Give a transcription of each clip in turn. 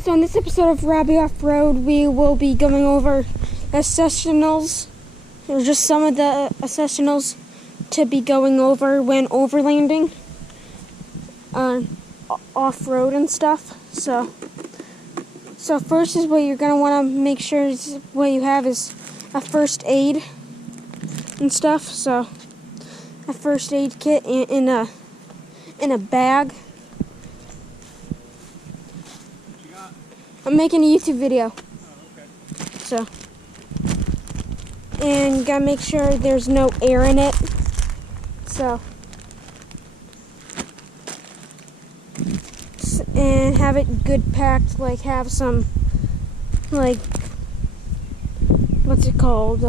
So in this episode of Robbie Off-Road, we will be going over accessionals, or just some of the accessionals to be going over when overlanding off-road and stuff. So first is what you're going to want to make sure is what you have is a first aid and stuff. So a first aid kit in a bag. I'm making a YouTube video. Oh, okay. So, and you gotta make sure there's no air in it. So, and have it good packed, like have some, like, what's it called?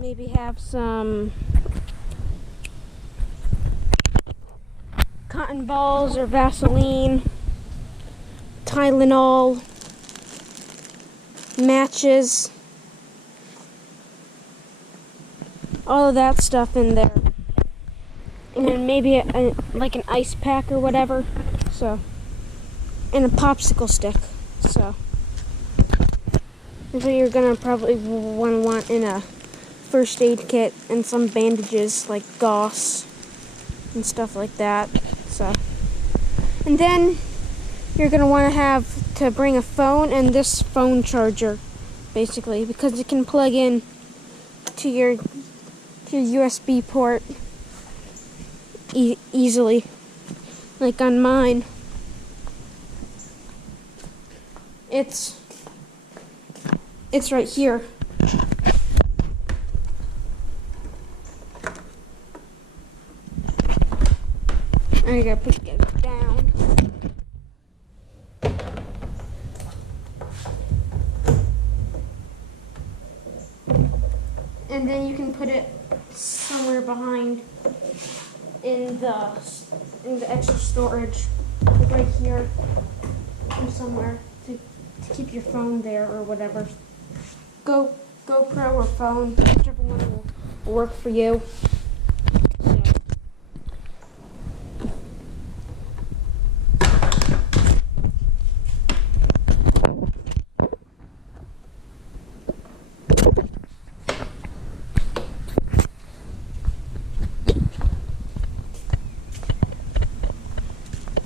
Maybe have some cotton balls or Vaseline, Tylenol, matches, all of that stuff in there, and then maybe like an ice pack or whatever. So, and a popsicle stick. So, that's what you're gonna probably want in a first aid kit, and some bandages like gauze and stuff like that. So, and then you're gonna want to bring a phone and this phone charger, basically, because it can plug in to your USB port easily, like on mine. It's right here. I gotta put it down. And then you can put it somewhere behind in the extra storage, like right here or somewhere to keep your phone there or whatever. GoPro or phone, whichever one will work for you.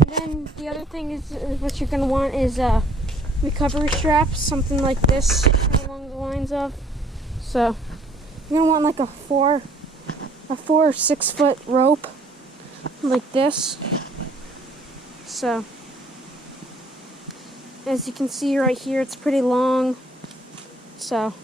Then the other thing is what you're going to want is recovery straps, something like this, along the lines of. So you're going to want like a 4 or 6 foot rope, like this. So as you can see right here, it's pretty long. So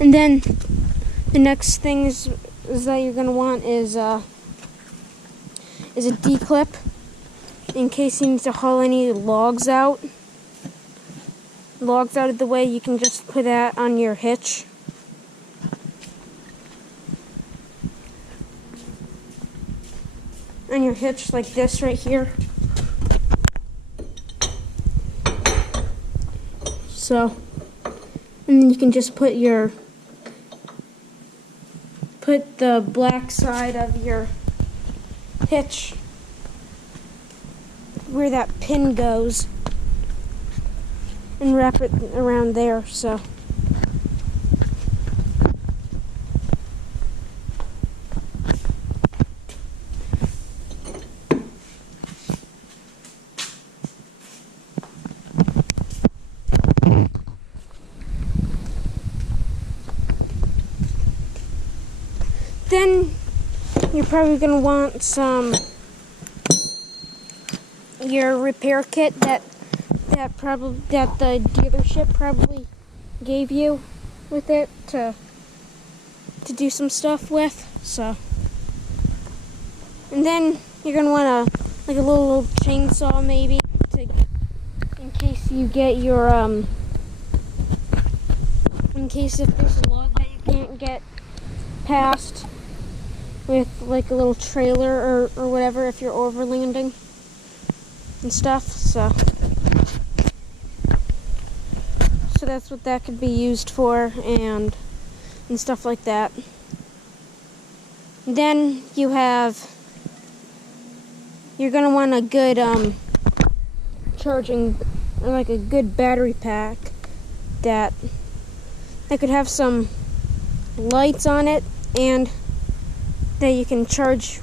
and then the next thing is that you're gonna want is a D-clip in case you need to haul any logs out of the way. You can just put that on your hitch. On your hitch like this right here. So, and then you can just put the black side of your hitch where that pin goes and wrap it around there. So then you're probably going to want your repair kit that the dealership probably gave you with it to do some stuff with. So, and then you're going to want like a little chainsaw maybe in case you get your in case if there's a log that you can't get past with like a little trailer or whatever if you're overlanding. and stuff. So that's what that could be used for, and stuff like that. Then you're gonna want a good charging, like a good battery pack that could have some lights on it, and that you can charge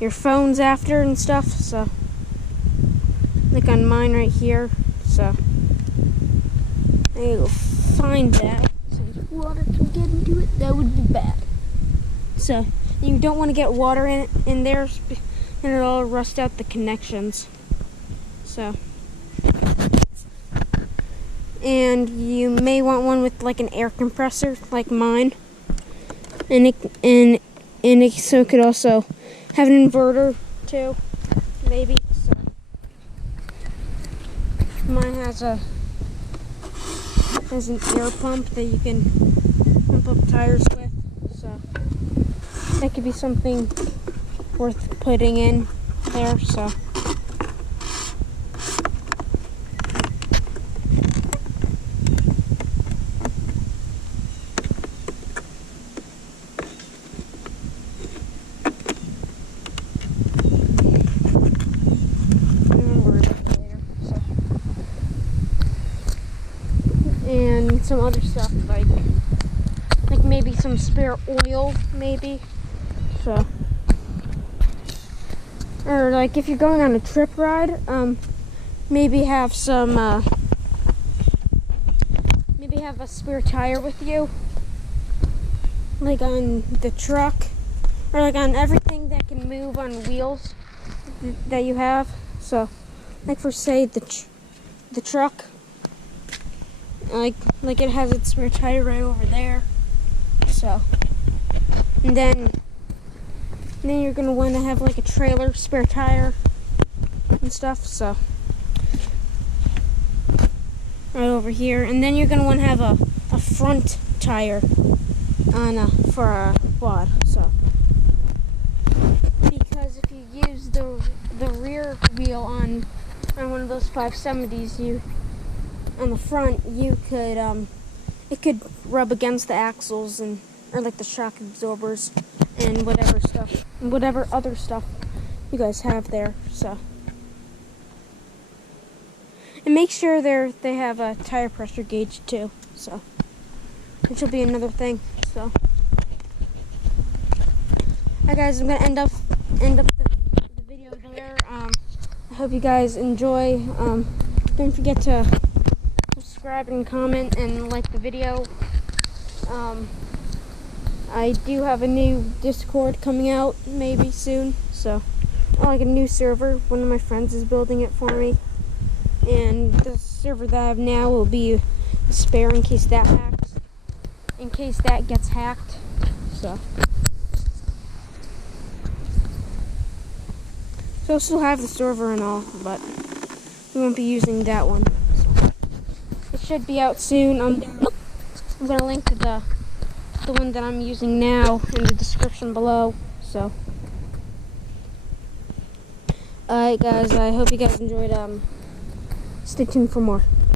your phones after and stuff. So like on mine right here. So I need to go find that. So if water can get into it, that would be bad. So you don't want to get water in there, and it'll rust out the connections. So, and you may want one with like an air compressor, like mine, and so it could also have an inverter too, maybe. So mine has an air pump that you can pump up tires with. So that could be something worth putting in there. So and some other stuff like maybe some spare oil, maybe. So, or like if you're going on a trip ride, maybe have some maybe have a spare tire with you, like on the truck, or like on everything that can move on wheels that you have. So like for say the truck, like it has its spare tire right over there. So, and then you're gonna want to have like a trailer spare tire and stuff. So right over here, and then you're gonna want to have a front tire for a quad. So because if you use the rear wheel on one of those 570s, on the front, you could it could rub against the axles or like the shock absorbers and whatever other stuff you guys have there. So, and make sure they have a tire pressure gauge too. So, which will be another thing. So, alright guys, I'm gonna end up the video there. I hope you guys enjoy. Don't forget to subscribe and comment and like the video. I do have a new Discord coming out maybe soon, so like a new server. One of my friends is building it for me, and the server that I have now will be spare in case that gets hacked. So I'll still have the server and all, but we won't be using that one. So it should be out soon. I'm gonna link to the one that I'm using now in the description below. So alright guys, I hope you guys enjoyed. Stay tuned for more.